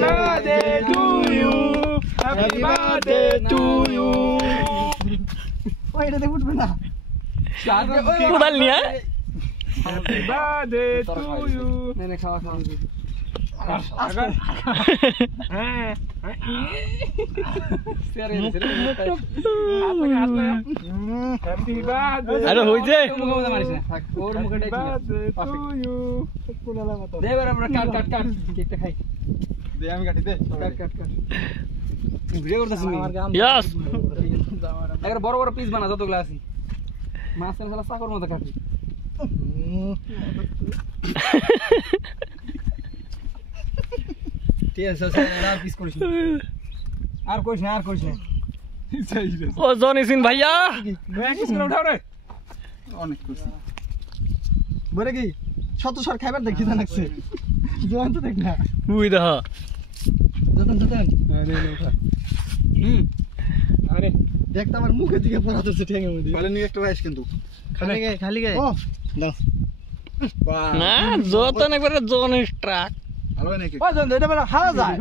birthday to you. Happy birthday to you. ওই এটাতে উঠবে না কোদাল নিয়ে Happy birthday to you. নে নে খাওয়া খাওয়া স্যার এই Happy birthday. আরে হইছে মুখে মুখে মারিস না থাক ওর মুখেটাই ঠিক আছে To you. কোলালা মত। দে এবার আমরা কাট কাট কাট কেকটা খাই দে আমি কাটি দে। কাট কাট কাট ভিডিও করতেছিস নি ইয়েস এবার বড় বড় পিস বানা যতগুলো আছে মাছের শালা চাকর মতো কাটি ঠিক আছে স্যার আর পিস করিস আর কইস না ও জনিসিন ভাইয়া কিস করে উঠাও রে। অনেক করছি বলে কি শত সর খাইবার দেখি জানাচ্ছে জোয়ান তো দেখ না উই দেখা যতন আরে দেখতে আমার মুখের দিকে পড়াতেছে ঠেঙে মধ্যে ভালো নিয়ে একটা রাইস কিন্তু। খালি গায়ে ও দাও না যতন একবারে জনিস ট্রাক ভালো নাকি? ও জন এটা বড় হাওয়া যায়